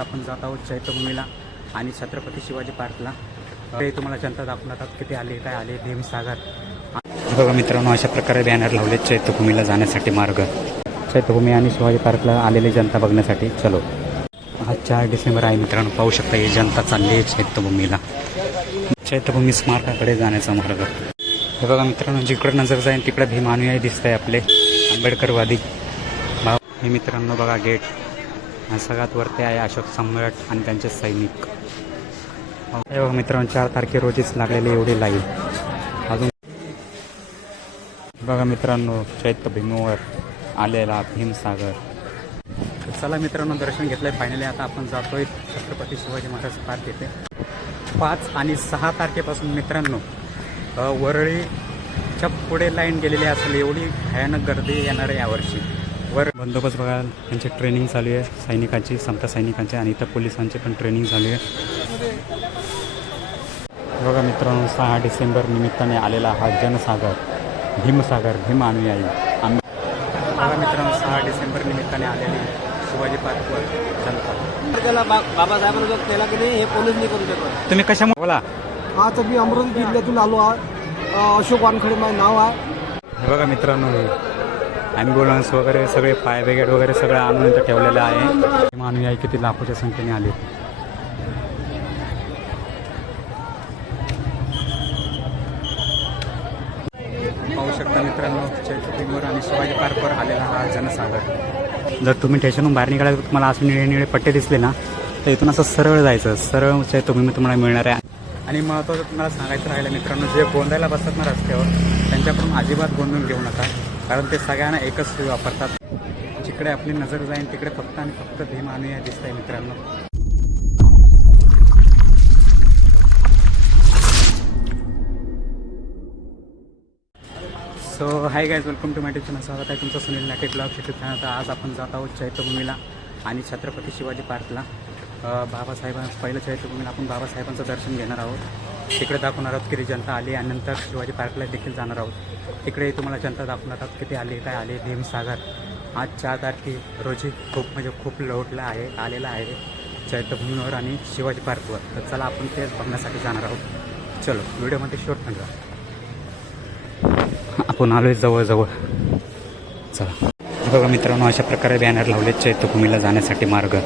आपण जात आहोत चैत्यभूमीला आणि छत्रपती शिवाजी पार्कला. ते तुम्हाला जनता दाखवणार किती आले काय आले भीमसागर बघा मित्रांनो अशा प्रकारे बॅनर लावले चैत्यभूमीला जाण्यासाठी मार्ग. चैत्यभूमी आणि शिवाजी पार्कला आलेली जनता बघण्यासाठी. चलो. आज चार डिसेंबर आहे मित्रांनो पाहू शकता ही जनता चालली आहे चैत्यभूमीला. चैत्यभूमी स्मारकाकडे जाण्याचा मार्ग. हे बघा मित्रांनो जिकडं नजर जाईल तिकडे भीम अनुयायी दिसत आहे आपले. आंबेडकरवादी. भाव हे मित्रांनो बघा गेट. आणि सगळ्यात वरती आहे अशोक सम्राट आणि त्यांचे सैनिक. हे बघा मित्रांनो चार तारखे रोजीच लागलेली एवढी लाईन. अजून बघा मित्रांनो चैत्यभूमीवर आलेला भीमसागर. चला मित्रांनो दर्शन घेतलंय. फायनली आता आपण जातोय छत्रपती शिवाजी महाराज पार्क येथे. पाच आणि सहा तारखेपासून मित्रांनो वरळीच्या पुढे लाईन गेलेली असेल एवढी भयानक गर्दी येणार आहे यावर्षी. वर बंदोबस्त बघा त्यांची ट्रेनिंग चालू आहे. सैनिकांची समता सैनिकांची आणि इथं पोलिसांची पण ट्रेनिंग चालू आहे. बघा मित्रांनो सहा डिसेंबर निमित्ताने आलेला हा जनसागर भीमसागर भीम अनुयायी. आम्ही बघा मित्रांनो सहा डिसेंबर निमित्ताने आलेली शिवाजी पार्कवर जनता. त्याला बाबासाहेबांना जो केला की नाही हे पोलीस नाही करू शकत तुम्ही कशामुळे बोला? आज मी अमरावती जिल्ह्यातून आलो आहे. अ, अशोक वानखडे माझं नाव आहे. बघा मित्रांनो ॲम्ब्युलन्स वगैरे सगळे फायर ब्रिगेड वगैरे सगळं आणून इथं ठेवलेलं आहे. अनुयायी किती लाखोच्या संख्येने आले. पाहू शकता मित्रांनो चैत्रपिंगवर आणि शिवाजी पार्कवर आलेला हा जनसागर. जर तुम्ही स्टेशनहून बाहेर निघाला तर तुम्हाला असे निळे निळे पट्टे दिसले ना तर इथून असं सरळ जायचं. सरळ चैत्यभूमी तुम्हाला मिळणार आहे. आणि महत्त्वाचं तुम्हाला सांगायचं राहिलं मित्रांनो जे गोंधायला बसतात ना रस्त्यावर त्यांच्याकडून अजिबात गोंधून घेऊ नका. कारण ते सगळ्यांना एकच सुई वापरतात. जिकडे आपली नजर जाईल तिकडे फक्त आणि फक्त भीम अनुया दिसत आहे मित्रांनो. So hi guys welcome to my channel स्वागत आहे तुमचं सुनील नाटे ब्लॉग शेती तर आज आपण जात आहोत चैत्यभूमीला आणि छत्रपती शिवाजी पार्कला. बाबासाहेबां पहिलं चैत्यभूमीला आपण बाबासाहेबांचं दर्शन घेणार आहोत. तिकडे दाखवणार आहोत किती जनता आली आणि नंतर शिवाजी पार्कला देखील जाणार आहोत. तिकडे तुम्हाला जनता दाखवणार आहोत किती आली काय आले भीमसागर. आज चार तारखे रोजी खूप म्हणजे खूप लोटला आहे आलेला आहे चैत्यभूमीवर आणि शिवाजी पार्कवर. तर चला आपण तेच बघण्यासाठी जाणार आहोत. चलो व्हिडिओमध्ये शोध पण आपण आलोय जवळजवळ. चला. बघा मित्रांनो अशा प्रकारे बॅनर लावले चैत्यभूमीला जाण्यासाठी मार्ग.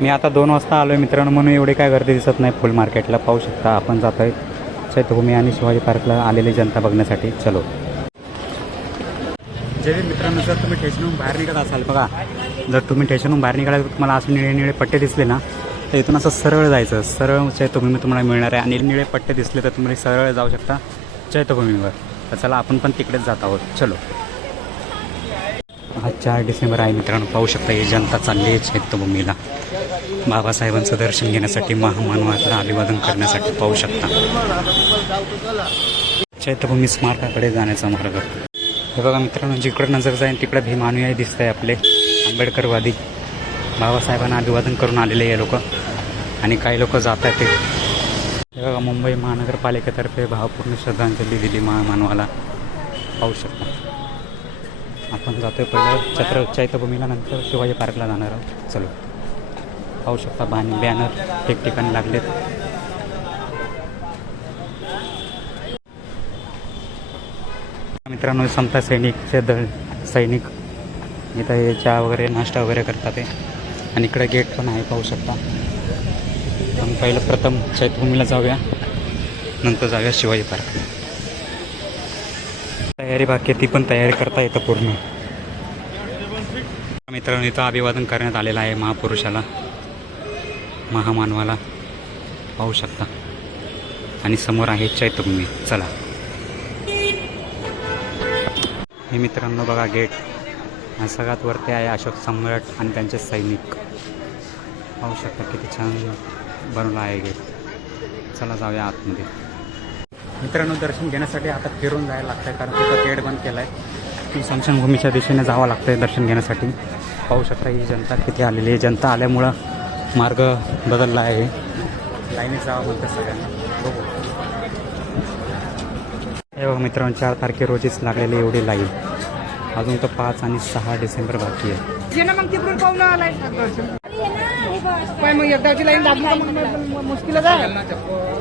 मी आता दोन वाजता आलो आहे मित्रांनो म्हणून एवढी काय गर्दी दिसत नाही. फुल मार्केटला पाहू शकता आपण जातोय. चैत्यभूमी आणि शिवाजी पार्कला आलेली जनता बघण्यासाठी. चलो. जे मित्रांनो जर तुम्ही स्टेशनहून बाहेर निघत असाल बघा. जर तुम्ही स्टेशनहून बाहेर निघाला तर तुम्हाला असे निळे निळे पट्टे दिसले ना तर इथून असं सरळ जायचं. सरळ चैत्यभूमी तुम्हाला मिळणार आहे. आणि निळे पट्टे दिसले तर तुम्ही सरळ जाऊ शकता चैत्यभूमीवर. तर चला आपण पण तिकडेच जात आहोत. चलो. हा चार डिसेंबर आहे मित्रांनो. पाहू शकता ही जनता चालली आहे चैत्यभूमीला. बाबासाहेबांचं दर्शन घेण्यासाठी महामानवातला अभिवादन करण्यासाठी पाहू शकता. चैत्यभूमी स्मारकाकडे जाण्याचा मार्ग. हे बघा मित्रांनो जिकडे नजर जाईल तिकडे भीमानुयायी दिसत आहे आपले. आंबेडकरवादी. बाबासाहेबांना अभिवादन करून आलेले हे लोक. आणि काही लोक जात आहेत ते हे बघा मुंबई महानगरपालिकेतर्फे भावपूर्ण श्रद्धांजली दिली महामानवाला. पाहू शकता. आपण जातोय पहिलं छत्र चैत्यभूमीला नंतर शिवाजी पार्कला जाणार आहोत. चलो. पाहू शकता बाणी बॅनर ठिकठिकाणी लागलेत. मित्रांनो समता सैनिकचे दळ सैनिक इथं हे चहा वगैरे नाश्ता वगैरे करतात ते आणि इकडे गेट पण आहे पाहू शकता. आपण पहिलं प्रथम चैतभूमीला जाऊया. नंतर जाऊया शिवाजी पार्क. तयारी बाकी ती पण तयारी करता येतं पूर्ण. मित्रांनो इथं अभिवादन करण्यात आलेलं आहे महापुरुषाला. महामानवाला पाहू शकता. आणि समोर आहे चैत्यभूमी चला. हे मित्रांनो बघा गेट. हा सगळ्यात वरती आहे अशोक सम्राट आणि त्यांचे सैनिक. पाहू शकता किती छान बनवला आहे गेट. चला जाऊया आतमध्ये. मित्रांनो दर्शन घेण्यासाठी आता फिरून जायला लागतंय कारण तिथं गेट बंद केला आहे स्मशानभूमीच्या दिशेने जावं लागतंय दर्शन घेण्यासाठी. पाहू शकता ही जनता किती आलेली आहे. जनता आल्यामुळं मार्ग बदलला आहे. लाईनीत जावं म्हणतात सगळ्यांना. बघू. हे बघा मित्रांनो चार तारखे रोजीच लागलेली एवढी लाईन. अजून तर पाच आणि सहा डिसेंबर बाकी आहे. मग तिकडून पाहून आलाय हे मग एकदाची लाईन दाबली मुश्किलच आहे.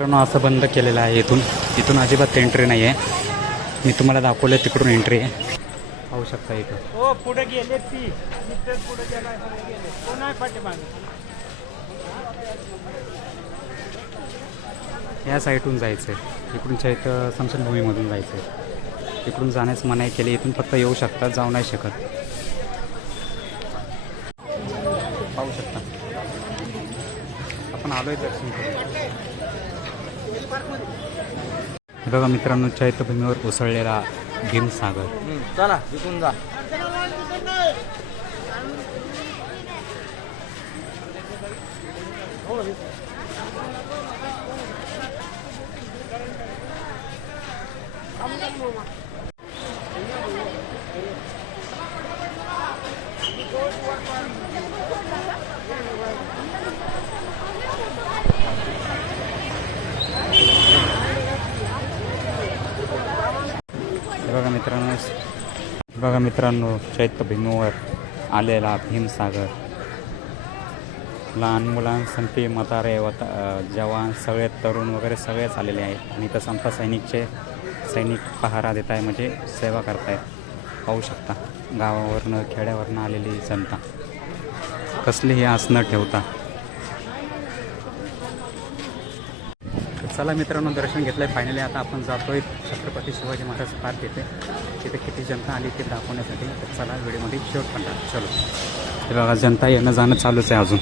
मित्रांनो असं बंद केलेलं आहे इथून. इथून अजिबात एंट्री नाही आहे मी तुम्हाला दाखवलं तिकडून एंट्री आहे. पाहू शकता इथं. हो पुढे गेले ती. पुढे गेला या साईडून जायचं आहे इकडूनच्या इथं समशनभूमीमधून जायचं आहे इकडून जाण्यास मनाई केली इथून फक्त येऊ शकतात जाऊ नाही शकत. पाहू शकता. आपण आलोय दर्शन करून. हे बघा मित्रांनो चैत्यभूमीवर उसळलेला भीमसागर. चला इथून जा. हे बघा मित्रांनो हे बघा मित्रांनो चैत्यभूमीवर आलेला भीमसागर. लहान मुलांसाठी म्हातारे वत जवान सगळे तरुण वगैरे सगळेच आलेले आहेत. आणि इथं संप सैनिकचे सैनिक पहारा देत आहे म्हणजे सेवा करतायत. पाहू शकता गावावरनं खेड्यावरनं आलेली जनता. कसलीही आस न ठेवता. चला मित्रांनो दर्शन घेतलंय. फायनली आता आपण जातोय छत्रपती शिवाजी महाराज पार्क येथे. तिथे किती जनता आली ते दाखवण्यासाठी तर चला व्हिडिओमध्ये शेवट पण टाक चलो. हे बघा जनता येणं जाणं चालूच आहे अजून.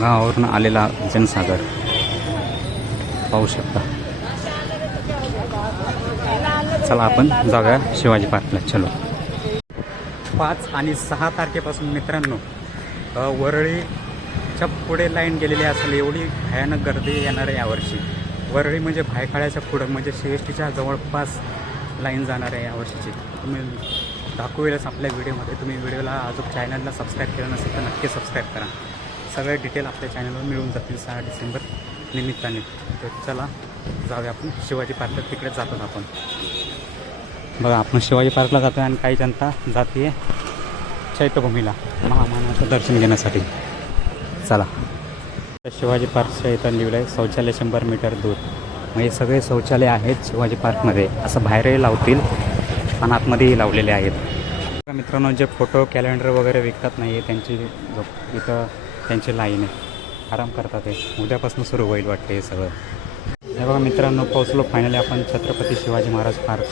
गावावरून आलेला जनसागर. पाहू शकता. चला आपण जाऊया शिवाजी पार्कला. चलो. पाच आणि सहा तारखेपासून मित्रांनो वरळीच्या पुढे लाईन गेलेली असेल एवढी भयानक गर्दी येणार आहे यावर्षी. वरळी म्हणजे भायखळ्याच्या पुढं म्हणजे सी एस टीच्या जवळपास लाईन जाणार आहे यावर्षीची तुम्ही दाखवू वेळेस आपल्या व्हिडिओमध्ये. तुम्ही व्हिडिओला अजून चॅनलला सबस्क्राईब केलं नसेल तर नक्की सबस्क्राईब करा. सगळे डिटेल आपल्या चॅनलवर मिळून जातील सहा डिसेंबर निमित्ताने. तर चला जाऊया आपण. शिवाजी पार्क तिकडे जातो आपण. बघा आपण शिवाजी पार्कला जातो आणि काही जनता जाते चैत्यभूमीला महामानाचं दर्शन घेण्यासाठी. चला. शिवाजी पार्कच्या इथं लिहिलं आहे शौचालय शंभर मीटर दूर. मग हे सगळे शौचालय आहेत शिवाजी पार्कमध्ये. असं बाहेरही लावतील पण आतमध्येही लावलेले आहेत. मित्रांनो जे फोटो कॅलेंडर वगैरे विकतात नाही आहे त्यांची इथं त्यांची लाईन आहे. आराम करतात ते. उद्यापासून सुरू होईल वाटते हे सगळं. हे बघा मित्रांनो पोहोचलो फायनली आपण छत्रपती शिवाजी महाराज पार्क.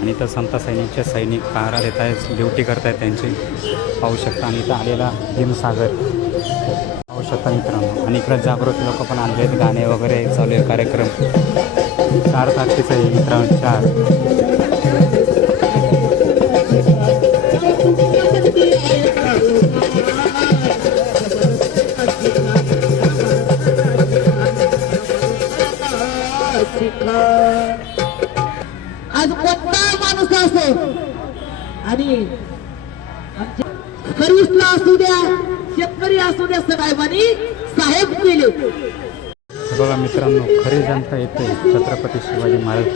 आणि इथं संत सैनिकचे सैनिक पहारा देत आहेत ड्युटी करत आहेत त्यांची. पाहू शकता आणि इथं आलेला भीमसागर शकता मित्रांनो. आणि इकडं जागृत लोक पण आले आहेत गाणे वगैरे चालू आहे कार्यक्रम. चार तारखेचं आहे मित्रांनो चार.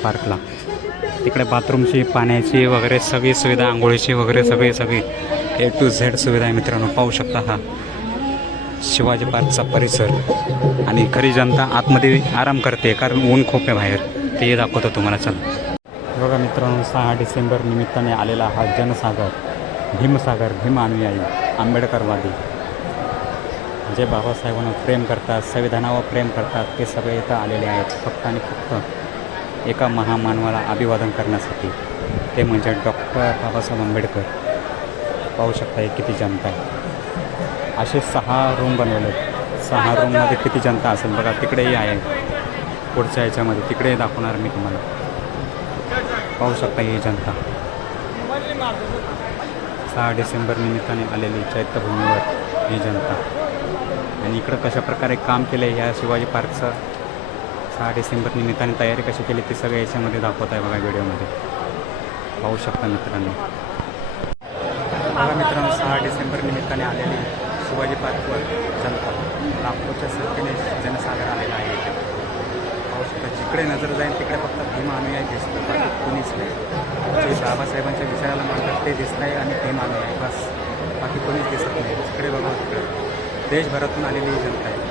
पार्कला तिकडे बाथरूमची पाण्याची वगैरे सगळी सुविधा आंघोळीची वगैरे सगळी सगळी. ए टू झेड सुविधा आहे मित्रांनो. पाहू शकता हा शिवाजी पार्कचा परिसर. आणि खरी जनता आतमध्ये आराम करते कारण ऊन खूप आहे बाहेर. ते दाखवतो तुम्हाला. चला. बघा मित्रांनो सहा डिसेंबर निमित्ताने आलेला हा जनसागर. भीमसागर भीम अनुयायी आंबेडकरवादी. जे बाबासाहेबांना प्रेम करतात संविधानावर प्रेम करतात ते सगळे इथं आलेले आहेत. फक्त आणि फक्त एका महामानवाला अभिवादन करण्यासाठी. ते म्हणजे डॉक्टर बाबासाहेब आंबेडकर. पाहू शकता हे किती जनता आहे. असे सहा रूम बनवले सहा रूममध्ये किती जनता असेल? बघा तिकडेही आहे. पुढच्या ह्याच्यामध्ये तिकडे दाखवणार मी तुम्हाला. पाहू शकता ही जनता. सहा डिसेंबर निमित्ताने आलेली चैत्यभूमीवर ही जनता. आणि इकडं कशा प्रकारे काम केलं आहे ह्या शिवाजी पार्कचं सहा डिसेंबर निमित्ताने तयारी कशी केली ती सगळं याच्यामध्ये दाखवत आहे बघा व्हिडिओमध्ये. पाहू शकता मित्रांनो. बघा मित्रांनो सहा डिसेंबर निमित्ताने आलेली शिवाजी पार्कवर जनता. नागपूरच्या संख्येने जनसागर आलेला आहे. पाहू शकता जिकडे नजर जाईल तिकडे फक्त भीम अनुयायी आहे बाकी कोणीच नाही. जे बाबासाहेबांच्या विचाराला मानतात ते दिसत आहे आणि भीम अनुयायी. बस. बाकी कोणीच दिसत नाही. तिकडे बघा तिकडे. देशभरातून आलेली जनता आहे.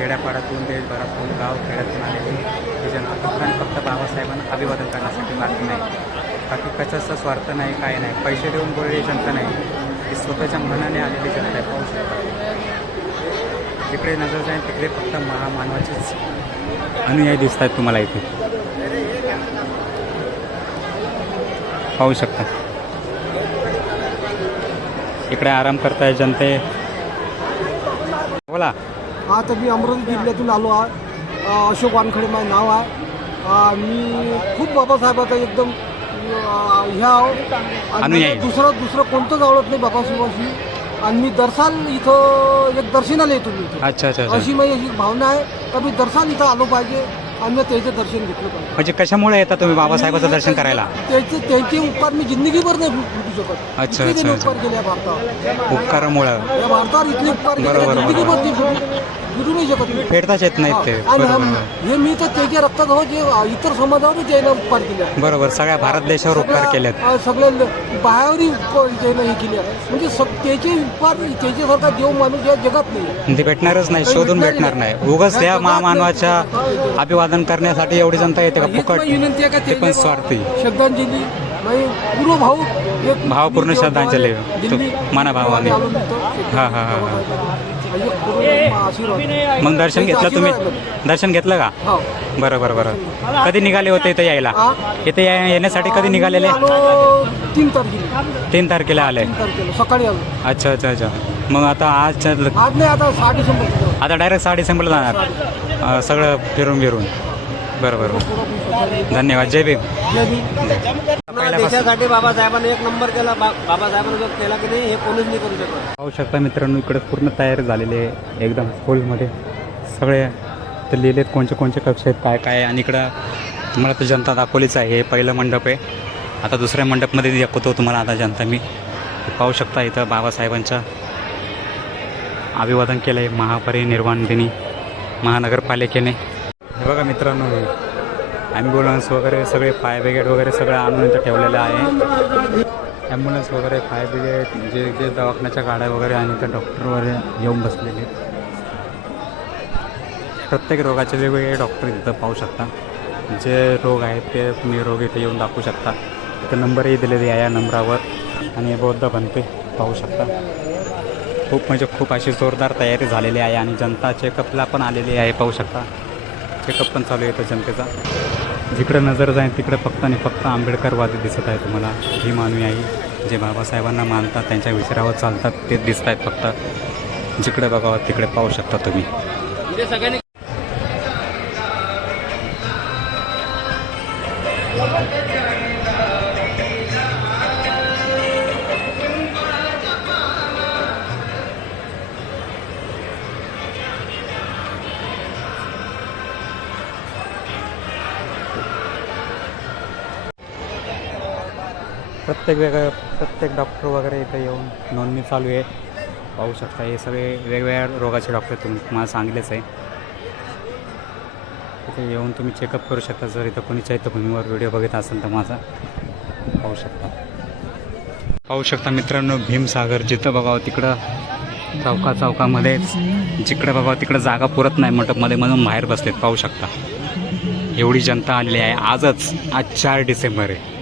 खेड्यापाड्यातून देशभरातून गाव खेड्यातून आलेली ही जनता. फक्त आणि फक्त बाबासाहेबांना अभिवादन करण्यासाठी मागणी नाही. बाकी कशाचा स्वार्थ नाही काय नाही. पैसे देऊन बोललेली जनता नाही. ती स्वतःच्या मनाने आलेली जनता आहे. पाहू शकता. जिकडे नजर जाईल तिकडे फक्त महामानवाचेच अनुयायी दिसत आहेत तुम्हाला इथे. पाहू शकता. इकडे आराम करताय जनते. बोला. हा तर मी अमरावती जिल्ह्यातून आलो आहे. अशोक वानखडे माझं नाव आहे. मी खूप बाबासाहेबाचा एकदम ह्या आणि दुसरं दुसरं कोणतंच आवडत नाही बाबासाहेबांशी. आणि मी दर्शन इथं एक दर्शनाला येतो मी अच्छा अच्छा अशी माझी अशी भावना आहे. का मी दर्शन इथं आलो पाहिजे. आणि मी त्याचं दर्शन घेतलं पाहिजे. म्हणजे कशामुळे येता तुम्ही बाबासाहेबाचं दर्शन करायला? त्याचे त्यांचे उपकार मी जिंदगीभर नाही भेटू शकत. अच्छा, उपकार केले भारतावर. उपकारामुळं. भारतावर इतके उपकार जिंदगीभर भेटू नाही शकत मी फेडताच येत नाहीत ते आणि बरोबर हम- हे मी तर त्याच्या रक्तात हो जे इतर समाजावर त्याने उपकार केले. बरोबर सगळ्या भारत देशावर उपकार सगळ्या- केलेत. अ, सगळ्या बाहेरही उपकार त्याने हे केले. म्हणजे सग- त्याचे उपकार त्याच्यासारखा देव माणूस या जगात नाही ते भेटणारच नाही शोधून भेटणार नाही. उगाच त्या महामानवाच्या अभिवादन करण्यासाठी एवढी जनता येते का? हीच फुकट. माझी विनंती आहे का ते पण त्याला स्वार्थी. श्रद्धांजली. म्हणजे पूर्व भाऊ एक भावपूर्ण श्रद्धांजली. दिल्ली- तो मनाभावाने. आलो. हा, हा, हा, हा. मग दर्शन घेतलं तुम्ही? दर्शन घेतलं का? हो. बरं बरं बरं. कधी निघाले होते इथं यायला? इथे या- येण्यासाठी कधी निघालेले? तीन तारखेला. तीन तारखेला आले. तीन तारखेला सकाळी आलो. अच्छा अच्छा अच्छा. मग आता आज आज नाही आता सहा डिसेंबर आता डायरेक्ट सहा डिसेंबरला जाणार. अं, सगळं फिरून फिरून बरं बरं बरं धन्यवाद. जय भीम. देशासाठी बाबासाहेबांनी एक नंबर केला. बाबासाहेबांनी जो केला की नाही हे कोणीच नाही करू शकत. पाहू शकता मित्रांनो इकडे पूर्ण तयारी झालेली एकदम फुलमध्ये सगळे ते लिहिलेत कोणते कोणते कक्ष आहेत काय काय. आणि इकडं तुम्हाला तर जनता दाखवलीच आहे. हे पहिलं मंडप आहे. आता दुसऱ्या मंडपमध्ये दाखवतो तुम्हाला आता जनता मी. पाहू शकता इथं बाबासाहेबांचं अभिवादन केलं आहे महापरिनिर्वाण दिनी. महानगरपालिकेने. हे बघा मित्रांनो हे ॲम्ब्युलन्स वगैरे सगळे फायर ब्रिगेड वगैरे सगळं आणून इथं ठेवलेलं आहे. ॲम्ब्युलन्स वगैरे फायर ब्रिगेड जे जे दवाखान्याच्या गाड्या वगैरे आणि त्या डॉक्टर वगैरे येऊन बसलेले. प्रत्येक रोगाचे वेगवेगळे डॉक्टर इथं पाहू शकता. जे रोग आहेत ते तुम्ही रोग इथे येऊन दाखवू शकता. इथं नंबरही दिलेले आहे या नंबरावर आणि बौद्ध बनते पाहू शकता. खूप म्हणजे खूप अशी जोरदार तयारी झालेली आहे आणि जनता चेकअपला पण आलेली आहे पाहू शकता. चेकअप पण चालू आहे जनतेचा. जिकडं नजर जाईल तिकडे फक्त आणि फक्त आंबेडकरवादी दिसत आहे तुम्हाला. ही मानवी आई जे बाबासाहेबांना मानतात त्यांच्या विचारावर चालतात ते दिसत आहेत फक्त. जिकडे बघावं तिकडे पाहू शकता तुम्ही. म्हणजे प्रत्येक वेगळं प्रत्येक डॉक्टर वगैरे इथं येऊन नोंदणी चालू आहे. पाहू शकता हे सगळे वेगवेगळ्या रोगाचे डॉक्टर तुम्ही तुम्हाला सांगितलेच आहे. तिथे येऊन तुम्ही चेकअप करू शकता. जर इथं कोणी चैत्यभूमीवर व्हिडिओ बघत असेल तर माझा पाहू शकता. पाहू शकता मित्रांनो भीमसागर जिथं बघावं तिकडं चौका चौकामध्येच जिकडं बघावं तिकडं जागा पुरत नाही मंडपमध्ये म्हणून बाहेर बसलेत. पाहू शकता. एवढी जनता आलेली आहे. आजच आज चार डिसेंबर आहे.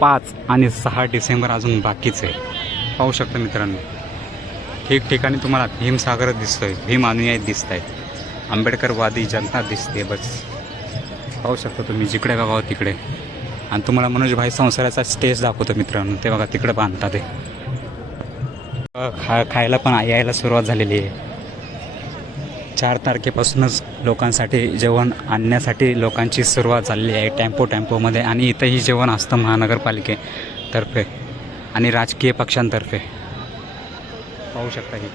पाच आणि सहा डिसेंबर अजून बाकीच आहे. पाहू शकता मित्रांनो. ठिकठिकाणी तुम्हाला भीमसागर दिसतोय भीम अनुयायी दिसत आहेत आंबेडकरवादी जनता दिसते बस. पाहू शकता तुम्ही जिकडे बघावं हो तिकडे. आणि तुम्हाला मनोजभाई संसाराचा स्टेज दाखवतो मित्रांनो. ते बघा तिकडे बांधतात ते. खा खायला पण यायला सुरुवात झालेली आहे. चार तारखेपासूनच लोकांसाठी जेवण आणण्यासाठी लोकांची सुरुवात झालेली आहे टेम्पो टेम्पोमध्ये. आणि इथंही जेवण असतं महानगरपालिकेतर्फे आणि राजकीय पक्षांतर्फे. पाहू शकता ही.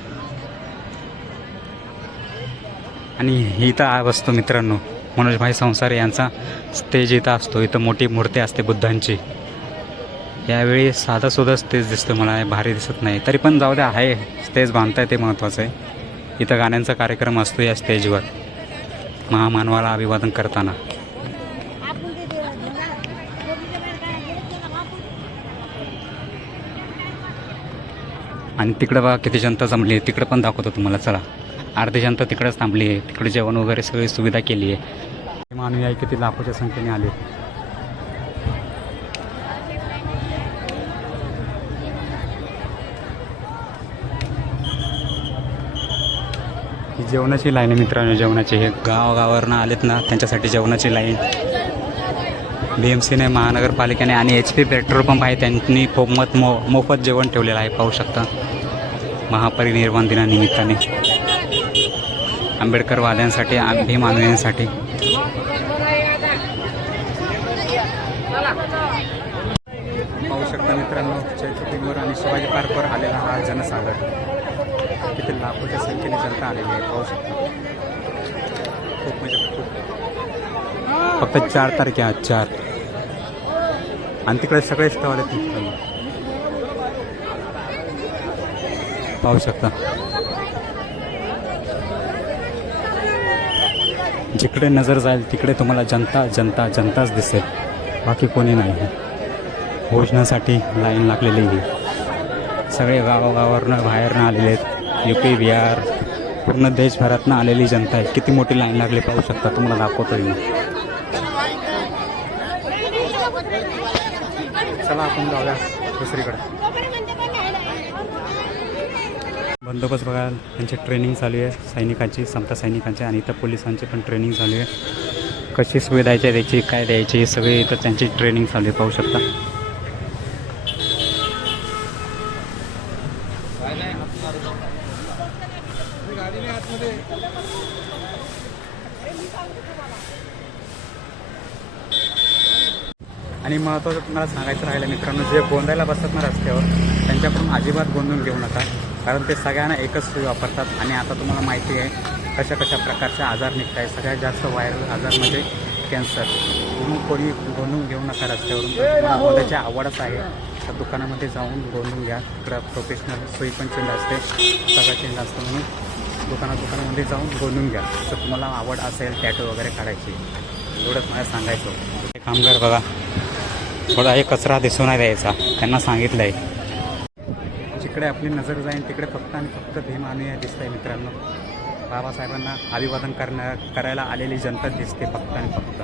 आणि ही इथं आ असतो मित्रांनो मनोजभाई संसारे यांचा स्टेज इथं असतो. इथं मोठी मूर्ती असते बुद्धांची. यावेळी साधासुद्धा स्टेज दिसतो मला भारी दिसत नाही. तरी पण जाऊ द्या आहे. स्टेज बांधताय ते महत्त्वाचं आहे. इथं गाण्यांचा कार्यक्रम असतो या स्टेजवर. महामानवाला अभिवादन करताना. आणि तिकडं बघा किती जनता जमली आहे तिकडं पण दाखवतो तुम्हाला चला. अर्धी जनता तिकडंच थांबली आहे तिकडे जेवण वगैरे सगळी सुविधा केली आहे मानवी आहे किती लाखोच्या संख्येने आले जेवणाची लाईन आहे मित्रांनो जेवणाची. हे गावागावावरनं आलेत ना त्यांच्यासाठी जेवणाची लाईन बी एम सीने महानगरपालिकेने आणि एच पी पेट्रोल पंप आहे त्यांनी मोफत मो मोफत जेवण ठेवलेलं आहे पाहू शकता. महापरिनिर्वाण दिनानिमित्ताने. आंबेडकरवाद्यांसाठी भीम आंदोलनासाठी पाहू शकता मित्रांनो चैत्रपिंगवर आणि शिवाजी पार्कवर आलेला हा जनसागर तिथे लाखोच्या संख्येने पाहू शकता खूप म्हणजे खूप फक्त चार तारखे आहेत चार। आणि तिकडे सगळे स्टॉल आहेत मित्रांनो पाहू शकता. जिकडे नजर जाईल तिकडे तुम्हाला जनता जनता जनताच दिसेल. बाकी कोणी नाही भोजनासाठी लाईन लागलेली आहे. सगळे गावागावावरनं बाहेरनं आलेले आहेत. यू पी बिहार पूर्ण देशभरातनं आलेली जनता आहे. किती मोठी लाईन लागली पाहू शकता? तुम्हाला दाखवतो मी. चला आपण जाऊया दुसरीकडे. बंदोबस्त बघा त्यांची ट्रेनिंग चालू आहे. सैनिकांची समता सैनिकांची आणि इथं पोलिसांची पण ट्रेनिंग चालू आहे. कशी सुविधा आहे द्यायची काय द्यायची हे इथं त्यांची ट्रेनिंग चालू आहे पाहू शकता आणि महत्त्वाचं तुम्हाला सांगायचं राहिलं मित्रांनो जे गोंधायला बसतात ना रस्त्यावर त्यांच्याकडून अजिबात गोंधून घेऊ नका कारण ते सगळ्यांना एकच सोयी वापरतात. आणि आता तुम्हाला माहिती आहे कशा कशा प्रकारचे आजार निघत आहे सगळ्यात जास्त व्हायरल आजार म्हणजे कॅन्सर म्हणून कोणी गोंधून घेऊ नका रस्त्यावरून तुम्हाला आवडच आहे तर दुकानामध्ये जाऊन गोंधून घ्या. तिकडं प्रोफेशनल सोयी पण चेंज असते सगळं चेंज असतं म्हणून दुकाना दुकानामध्ये जाऊन गोंधून घ्या. तर तुम्हाला आवड असेल टॅटो वगैरे काढायची एवढंच मला सांगायचं कामगार बघा थोडा हे कचरा दिसून नाही द्यायचा त्यांना सांगितलं आहे जिकडे आपली नजर जाईल तिकडे फक्त आणि फक्त भीम अनुयायी दिसत आहे मित्रांनो. बाबासाहेबांना अभिवादन करण्या करायला आलेली जनता दिसते फक्त आणि फक्त.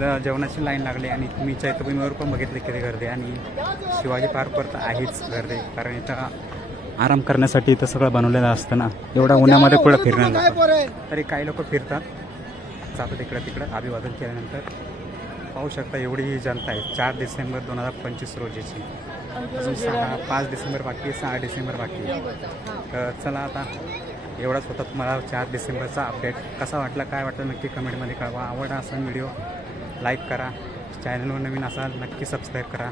तर जेवणाची लाईन लागली आणि मी चैत्यभूमीवर पण बघितले किती गर्दी आणि शिवाजी पार्कवर तर आहेच गर्दी. कारण इथं आराम करण्यासाठी इथं सगळं बनवलेलं असतं ना. एवढ्या उन्हामध्ये कुठं फिरणार तरी काही लोक फिरतात. जातात इकडं तिकडं. अभिवादन केल्यानंतर पाहू शकता एवढी ही जनता आहे. चार डिसेंबर दोन हजार पंचवीस रोजीची. अजून सहा पाच डिसेंबर बाकी आहे सहा डिसेंबर बाकी आहे. तर चला आता एवढाच होता तुम्हाला चार डिसेंबरचा अपडेट कसा वाटला काय वाटलं नक्की कमेंटमध्ये कळवा. आवडला असा व्हिडिओ लाईक करा. चॅनलवर नवीन असाल नक्की सबस्क्राईब करा.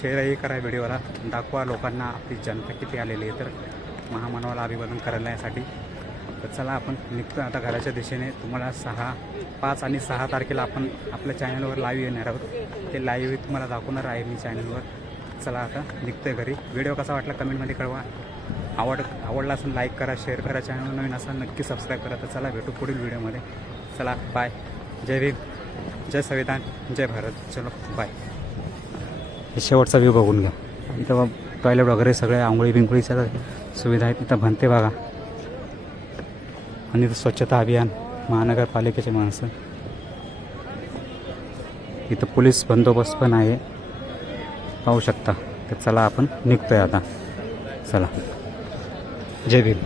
शेअरही करा व्हिडिओला दाखवा लोकांना आपली जनता किती आलेली आहे. तर महामानवाला अभिवादन करायला यासाठी तर चला आपण निघतो आता घराच्या दिशेने. तुम्हाला सहा पाच आणि सहा तारखेला आपण आपल्या चॅनलवर लाईव्ह येणार आहोत. ते लाईव्ह तुम्हाला दाखवणार आहे मी चॅनलवर चला आता निघतोय घरी. व्हिडिओ कसा वाटला कमेंटमध्ये कळवा. आवड आवडला असेल लाईक करा शेअर करा चॅनल नवीन असाल नक्की सबस्क्राईब करा. तर चला भेटू पुढील व्हिडिओमध्ये चला बाय जय भीम. जय संविधान. जय भारत. चलो बाय हे शेवटचा व्ह्यू बघून घ्या. इथं टॉयलेट वगैरे सगळे आंघोळी बिंगोळीच्या सुविधा आहेत. इथं बनते बघा. आणि इथं स्वच्छता अभियान महानगरपालिकेचे माणसं. इथं पोलीस बंदोबस्त पण आहे. पाहू शकता. तर चला आपण निघतोय आता. चला. जय भीम.